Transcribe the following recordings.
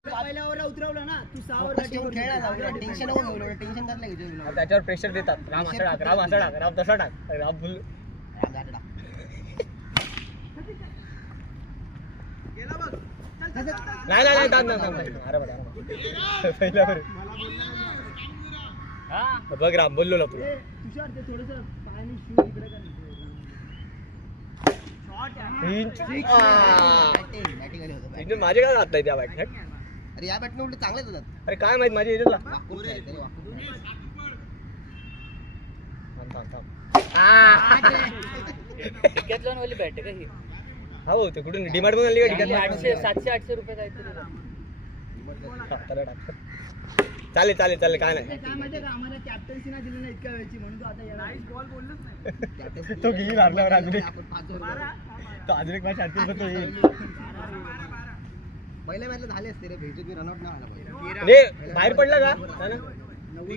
उतरवलं ना तू 6 वर खेळायला टेन्शन नको घेऊ टेन्शन करला घेऊ त्याच्यावर प्रेशर देतात राम असं टाक राम असं टाक राम तसं टाक राम भूल नाही नाही अरे पहिला बघ राम बोललो ना तुला तुषार ते थोडंसं पायाने शूट इकडे कर माझे काय जात नाही त्या बॅट अरे या बॅटने उलट चांगलेच होतात अरे काय माहित माझी याच्यातला डिकॅथलॉन वाली बॅट आहे का ही हो ते कुठून डिमार्ट मधून आली का डिकॅथलॉन 700 रुपये काहीतरी चालेल चालेल चालेल काय नाही काय माहितीये का आम्हाला कॅप्टन्सी नाही दिली ना इतक्या वेळची म्हणून तो आता नाईस बॉल बोललोच नाही तो घेईल मारल्यावर अजून तो अजून एक मॅच आरती तो येईल पहिल्या मॅचला झाले असते रे भेटून मी रनआउट नाही आला पाहिजे रे बाहेर पडला का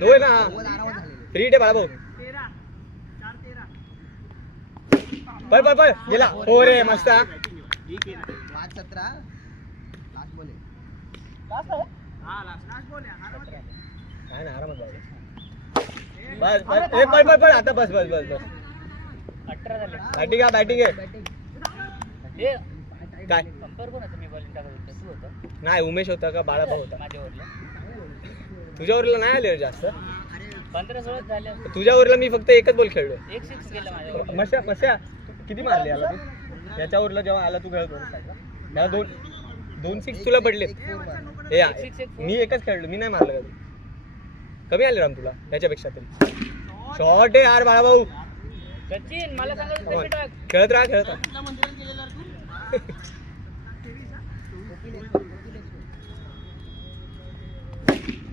तो आहे ना फ्री डे बाळा भाऊ 13 पळ पळ पळ गेला हो रे मस्त 5-17 लास्ट बॉल आहे काय ना आरामात बस बस ए पळ पळ पळ आता बस बस बस बस 18 झाले बॅटिंग आहे बॅटिंग आहे हे काय अंपर कोण होतं मी बॉलिंग टाकत होतो तू होता नाही उमेश होता का बाळाभाऊ होता माझ्या ओव्हरला तुझ्यावरला नाही आले रे जास्त 15-16 झाले तुझ्यावरला मी फक्त एकच बॉल खेळलो एक सिक्स गेला माझ्या मस्या मस्या किती मारले याला तू याच्यावरला जेव्हा आला तू खेळतो मला दोन सिक्स तुला पडले मी एकच खेळलो मी नाही मारलं कधी कमी आले राम तुला त्याच्यापेक्षा तरी शॉर्ट आहे यार बाळाभाऊ सचिन मला सांगा कशी टाक खेळत राहा खेळत राहा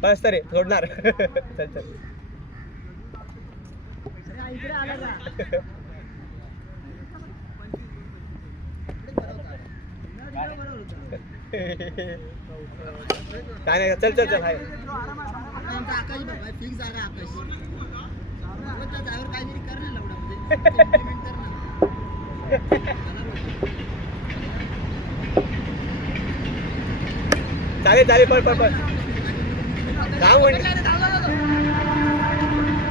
बस तरी सोडणार चल चल इकडे आला का काय नाही चल चल चल हाय आकाश बाबा फिक्स झाला आकाश ड्रायव्हर काहीतरी कर ना लवडा चालेल चालेल पळ पळ पळ काय म्हणते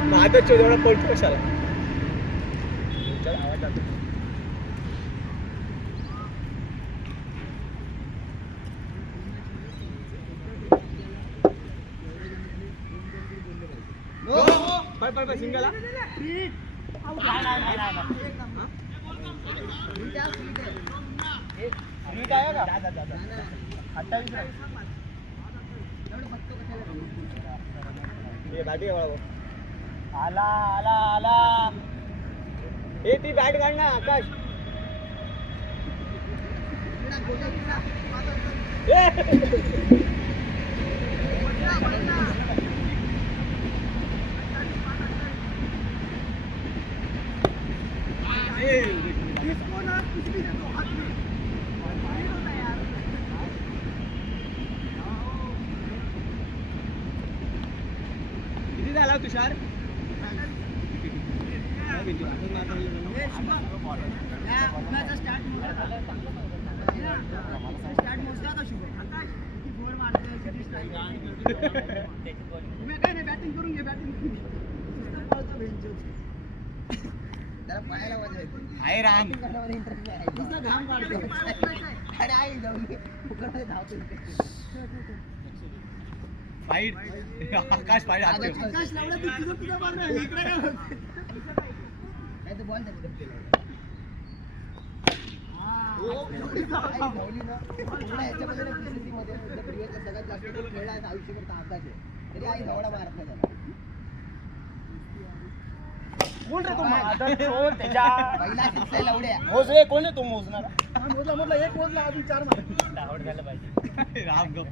माझा चोदवडा पळतो कशाला आवाज जातो पळ पळ पळ सिंगल आला आला आला ए ती बॅट काढ ना आकाश किती झाला तुषार बॅटिंग करून घे बॅटिंग त्याला पाहायला मजा येते हाय राम घाम काढतो अरे आई जाऊन धावतो फाईट आकाश फाईट आकाश लावला तुझं तुझं मारणार इकडे काय बॉल सगळ्यात जास्त खेळला आयुष्यभर आकाश आहे तरी आई धावडा मारत नाही पहिला सिक्स आहे लवड्या मोजले कोण आहे तू मोजणार मोजला म्हटलं एक मोजला अजून 4 मार आउट झालं पाहिजे राम गप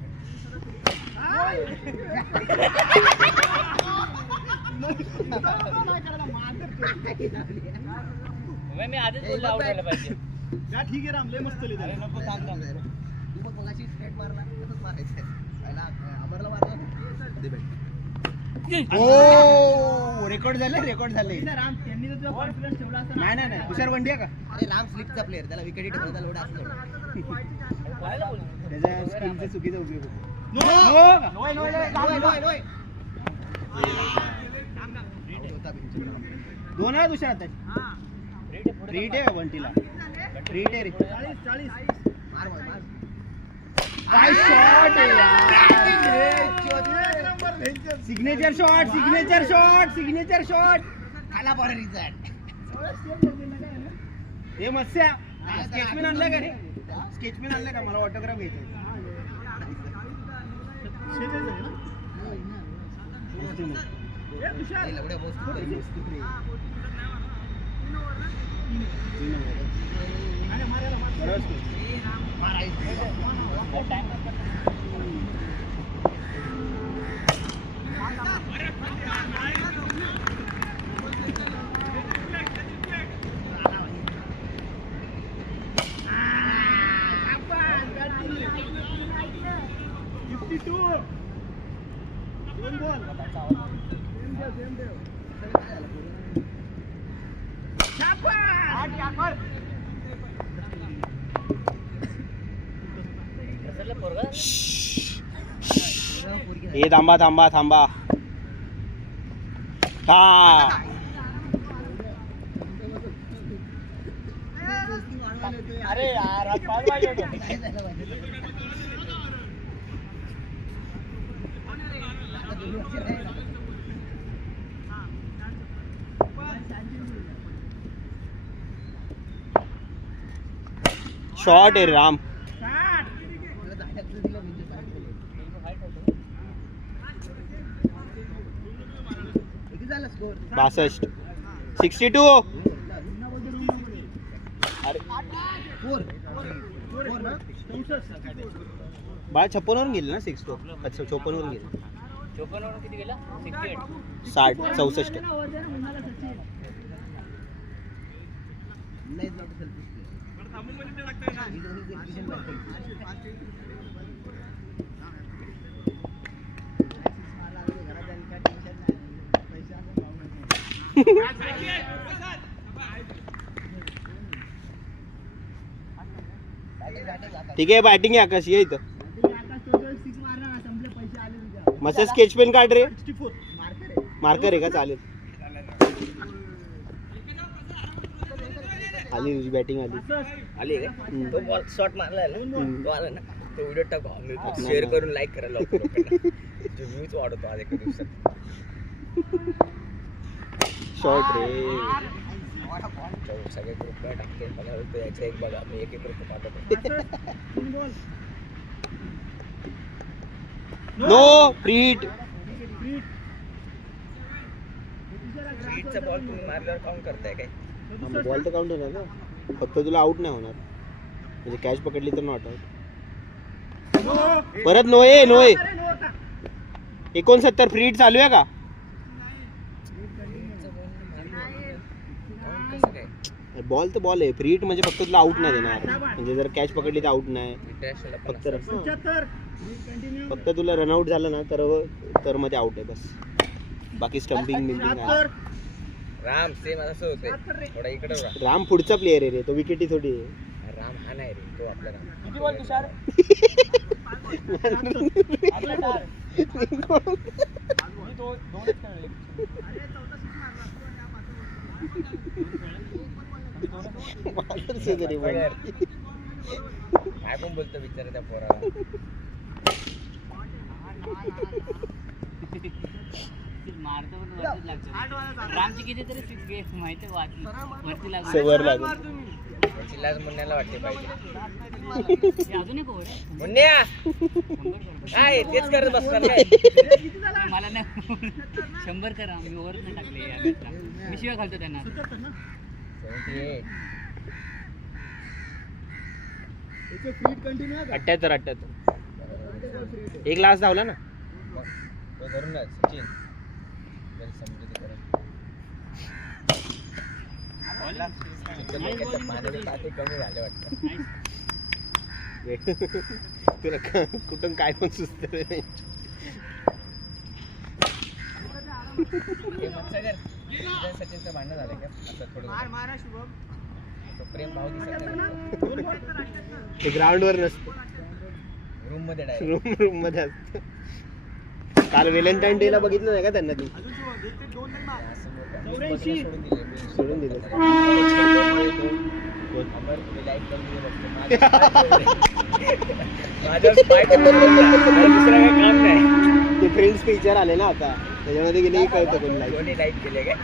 मी आधीच बोललो आउट झालं पाहिजे ठीक आहे राम लय मस्त लिहिलं अरे नको थांब थांब तू मग मगाशी स्ट्रेट मारला तसंच मारायचं पहिला अमरला मारला दे बॅट ओ रेकॉर्ड झाले राम त्यांनी जर तुला कॉन्फिडन्स ठेवला असता नाही तुषार वंडिया का अरे राम स्लिपचा प्लेअर त्याला विकेट ठेवला त्याला एवढा असं बोलतो त्याच्या स्किलचा चुकीचा उपयोग होतो. दोन आहे दुसऱ्या हातात. रीट आहे वंटीला. रीट आहे रे. काय शॉट आहे signature shot signature shot signature shot खाला बरं रिझल्ट. हे मत्स्या स्केचमेन आणलं का रे? स्केचमेन आणलं का? मला ऑटोग्राफ घ्यायचं. हे थांबा थांबा थांबा. हा अरे यार आज पाच वाजले होते. शॉट आहे रे राम. 62 62. बाळ 56 वरून गेले ना 62. अच्छा 54 वरून गेले. 54 वरून किती गेला? 68. 60 64. ठीक आहे बॅटिंग आहे आकाश. ये इथं मस्त स्केच पेन काढ रे. मार्कर आहे का? चालेल. आली तुझी बॅटिंग आली. आली का? तो बॉल शॉट मारलाय ना तो आला ना तो व्हिडिओ टाक मी शेअर करून लाईक करायला लावतो लोकांना. जो व्ह्यूज वाढवतो आज एका दिवसात. शॉट रे. सगळे ग्रुपला टाकते मला याच्या एक बघा मी एक ग्रुप पाठवतो. नो फ्रीट. चा बॉल तुम्ही मारल्यावर काउंट करताय काय? बॉल तर काउंट होणार ना. फक्त तुला आउट नाही होणार. म्हणजे कॅच पकडली तर नॉट आउट. परत नोए नोए 69 फ्रीट चालू आहे का? बॉल तर बॉल आहे. फ्रीट म्हणजे फक्त तुला आउट नाही देणार. म्हणजे जर कॅच पकडली तर आउट नाही. फक्त तुला रनआउट झालं ना तर मध्ये आउट आहे बस. बाकी स्टंपिंग बिंपिंग आहे. राम सेम असं होते थोडा इकडे राम पुढचा प्लेअर आहे रे. तो विकेटी थोडी आहे. राम हा नाही रे तो आपला राम. किती बॉल तुषार? काय पण बोलतो विचार त्या पोराला. मारतो पण वरतीच लागतो. रामची किती तरी 6 गेम माहिती वाटली वरती लागली. सवर लागून चिल्लाच मुन्याला वाटते पाहिजे. अजून एक ओव्हर आहे. मुन्या काय तेच करत बसणार काय? मला नाही 100 करा. मी ओव्हर नाही टाकले या मॅचला. मी शिवाय घालतो त्यांना. 78 एक लास्ट धावला ना. तो धरून ना सचिन पाणी कमी झाले वाटतं. तुला कुठून काय पण सुचत सचिनचं भांडण झालं का आता थोडं तो प्रेम भाव दिसत ते ग्राउंड वर नसतं. रूम मध्ये डायरेक्ट रूम मध्ये असतं. काल व्हॅलेंटाईन डे ला बघितलं नाही का त्यांना तू सोडून दिलं काम नाही. ते फ्रेंड्स पिक्चर आले ना आता त्याच्यामध्ये गेले कळतं कोण लाईक कोणी लाईक केले काय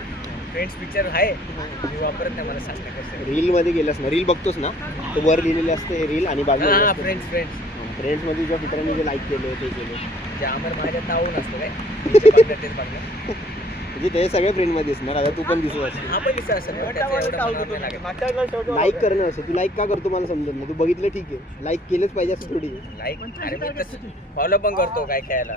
फ्रेंड्स पिक्चर आहे मी वापरत नाही मला सांगता कसं रील मध्ये गेलास ना रील बघतोस ना तो वर लिहिलेले असते रील आणि बाजूला फ्रेंड्स फ्रेंड्स मध्ये ज्या मित्रांनी जे लाईक केले ते केले जे आम्हाला माझ्यात नावून असतं काय तेच बघणं म्हणजे ते सगळे फ्रेंड मध्ये असणार आता तू पण दिसू असतो हा पण दिसत असेल पण त्याचं एवढं मनावर नाही लागत. लाईक करणं असं तू लाईक का करतो मला समजत नाही तू बघितलं ठीक आहे लाईक केलंच पाहिजे असं थोडी लाईक अरे मी तसं फॉलो पण करतो काय खायला